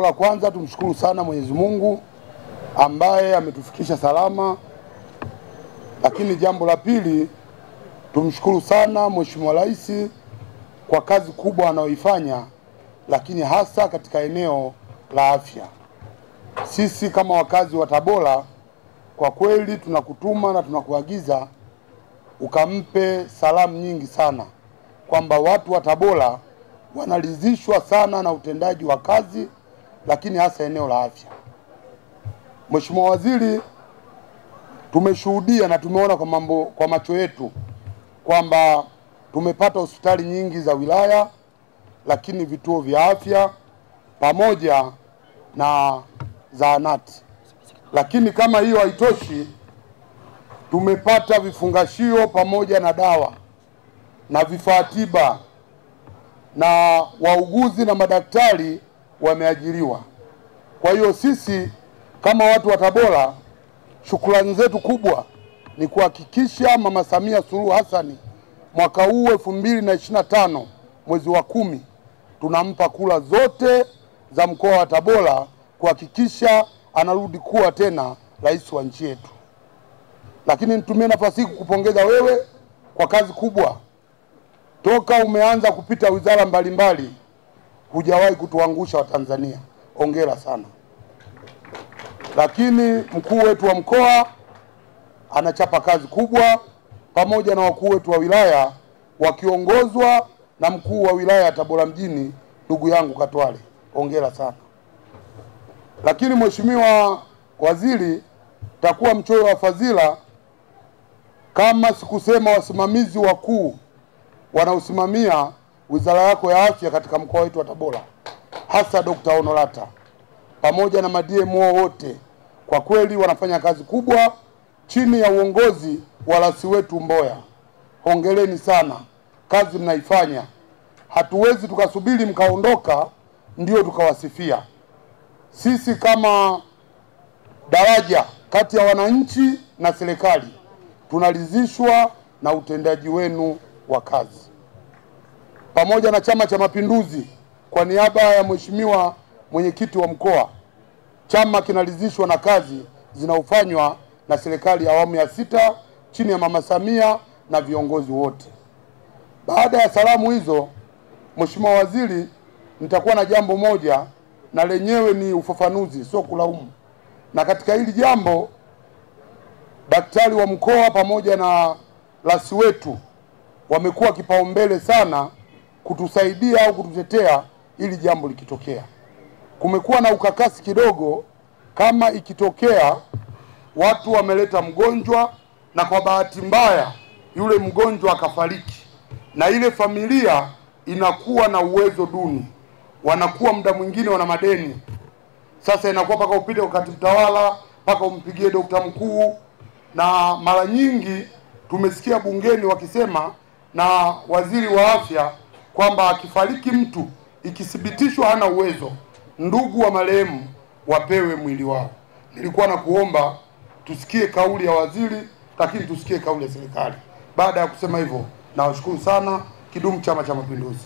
Jambo la kwanza tumshukuru sana Mwenyezi Mungu ambaye ametufikisha salama, lakini jambo la pili tumshukuru sana Mheshimiwa Rais kwa kazi kubwa anayoifanya, lakini hasa katika eneo la afya. Sisi kama wakazi wa Tabora kwa kweli tunakutuma na tunakuagiza ukampe salamu nyingi sana kwamba watu wa Tabora wanaridhishwa sana na utendaji wa kazi, lakini hasa eneo la afya. Mheshimiwa Waziri, tumeshuhudia na tumeona kwa macho yetu kwamba tumepata hospitali nyingi za wilaya, lakini vituo vya afya pamoja na zahanati. Lakini kama hiyo haitoshi, tumepata vifungashio pamoja na dawa na vifaa tiba, na wauguzi na madaktari wameajiriwa. Kwa hiyo sisi kama watu wa Tabora, shukrani zetu kubwa ni kuhakikisha Mama Samia Suluhu Hassan mwaka huu 2025 mwezi wa 10 tunampa kula zote za mkoa wa Tabora kuhakikisha anarudi kuwa tena rais wa nchi yetu. Lakini nitumie nafasi hii kukupongeza wewe kwa kazi kubwa. Toka umeanza kupita wizara mbalimbali hujawahi kutuangusha Watanzania. Hongera sana. Lakini mkuu wetu wa mkoa anachapa kazi kubwa pamoja na wakuu wetu wa wilaya wakiongozwa na mkuu wa wilaya ya Tabora mjini ndugu yangu Katwale. Hongera sana. Lakini Mheshimiwa Waziri, takuwa mchoyo wa fadhila kama sikusema wasimamizi wakuu wanaosimamia wizara yako ya afya katika mkoa wetu wa Tabora, hasa Dr. Honorata pamoja na ma-DMO wote. Kwa kweli wanafanya kazi kubwa chini ya uongozi wa rasi wetu Mboya. Hongereni sana, kazi mnaifanya. Hatuwezi tukasubiri mkaondoka ndio tukawasifia. Sisi kama daraja kati ya wananchi na serikali tunaridhishwa na utendaji wenu wa kazi. Pamoja na Chama cha Mapinduzi, kwa niaba ya Mheshimiwa mwenyekiti wa mkoa, chama kinaridhishwa na kazi zinaofanywa na serikali ya awamu ya 6 chini ya Mama Samia na viongozi wote. Baada ya salamu hizo, Mheshimiwa Waziri, nitakuwa na jambo moja na lenyewe ni ufafanuzi, sio kulaumu. Na katika hili jambo daktari wa mkoa pamoja na rasi wetu wamekuwa kipaumbele sana kutusaidia au kututetea ili jambo likitokea. Kumekuwa na ukakasi kidogo kama ikitokea watu wameleta mgonjwa na kwa bahati mbaya yule mgonjwa akafariki na ile familia inakuwa na uwezo duni, wanakuwa muda mwingine wana madeni. Sasa inakuwa paka upite wakati mtawala, paka umpigie dokta mkuu, na mara nyingi tumesikia bungeni wakisema na waziri wa afya kwamba akifariki mtu ikithibitishwa hana uwezo, ndugu wa marehemu wapewe mwili wao. Nilikuwa na kuomba tusikie kauli ya waziri, lakini tusikie kauli ya serikali. Baada ya kusema hivyo, nawashukuru sana. Kidumu Chama cha Mapinduzi!